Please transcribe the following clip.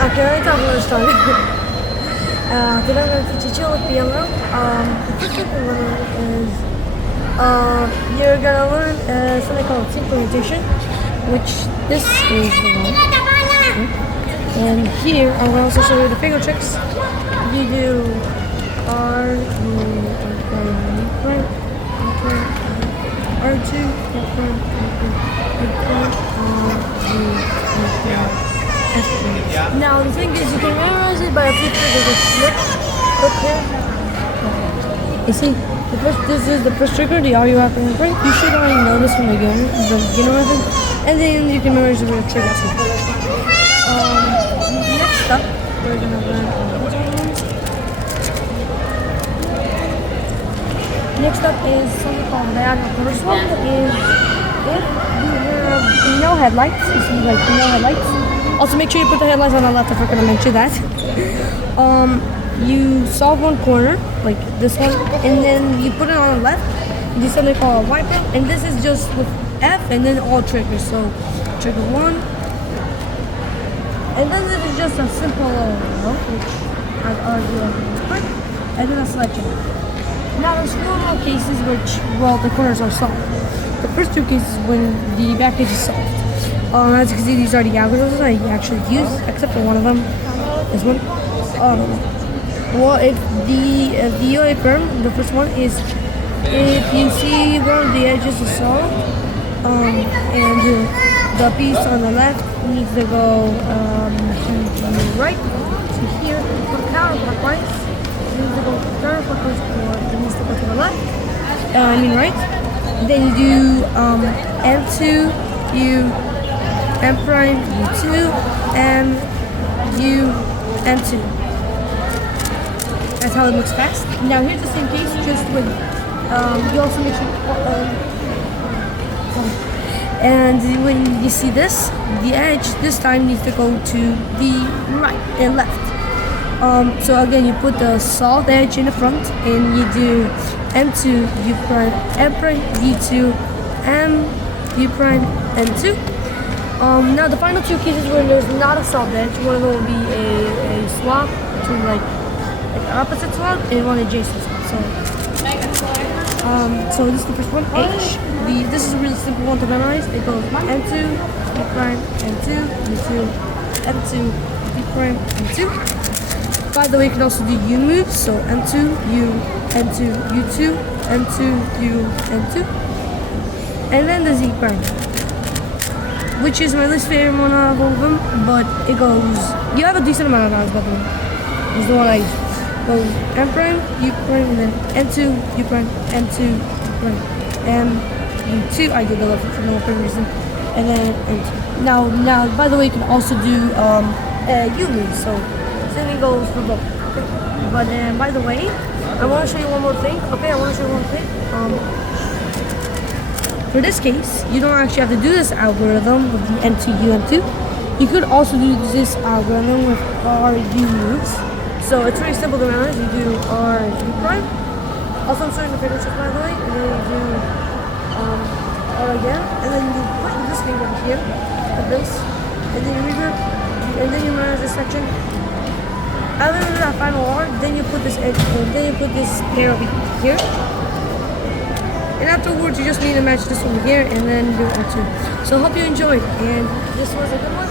Okay, let me talk about this time. Today I'm going to teach you with piano. The first thing you're going to learn is you're going to learn something called synchronization, which this is the one. Okay. And here I'm going to also show you the finger tricks. You do R, R2, Now the thing is, you can memorize it by a few triggers. There's a flip here. You see, this is the first trigger, the RU happening right. You should already know this from the beginner method, and then you can memorize it with a trigger too. Next up, we're gonna learn. Next up is something called diagonal quarter swap. Is if you have no headlights, you see like no headlights. Also make sure you put the headlights on the left, I forgot to mention that. You solve one corner, like this one, and then you put it on the left. You do something called a wiper, and this is just with F and then all triggers. So trigger 1, and then this is just a simple note, which I've already put, and then a selection. Now there's 4 more cases which, well, the corners are solved. The first 2 cases when the back edge is solved. As you can see, these are the algorithms I actually use, except for one of them, this one. Well, if the UI firm, the first one is, if you see one of the edges is solved, and the piece on the left needs to go to the right, to here, counterclockwise. It needs to go counterclockwise, or it needs to go to the left. Right. Then you do M2, M prime, U2, and M2. That's how it looks fast. Now here's the same case, just with, you also make sure, and when you see this, the edge this time needs to go to the right and left. So again, you put the solved edge in the front, and you do M2, U prime, M prime, U2, M, U prime, M2. Now the final 2 cases when there's not a solved edge, one of them will be a swap to like opposite swap and one adjacent swap. So this is the first one, H. This is a really simple one to memorize. It goes M2, U prime, M2, U2, M2, U prime, M2. By the way, you can also do U moves, so M2, U, M2, U2, M2, U, M2. And then the Z prime, which is my least favorite one out of all of them, but it goes, you have a decent amount of knobs, by the way. This is the one I use. Goes M prime, U prime, and then M2, U prime, M2, U prime, M, U2. I did the left for no apparent reason, and then M2. Now, by the way, you can also do U moves, so same thing goes for both. Okay. But by the way, I want to show you one more thing. Okay, I want to show you one thing. For this case, you don't actually have to do this algorithm with the M2, U, M2. You could also do this algorithm with R, U moves. So it's pretty simple to memorize. You do R, U prime. Also, I'm showing the finger trick, by the way. And then you do R again. And then you put this finger over here, like this. And then you revert. And then you memorize this section. After that final R, then you put this edge, then you put this pair over here. And afterwards, you just need to match this one here and then do R2. So I hope you enjoyed, and this was a good one.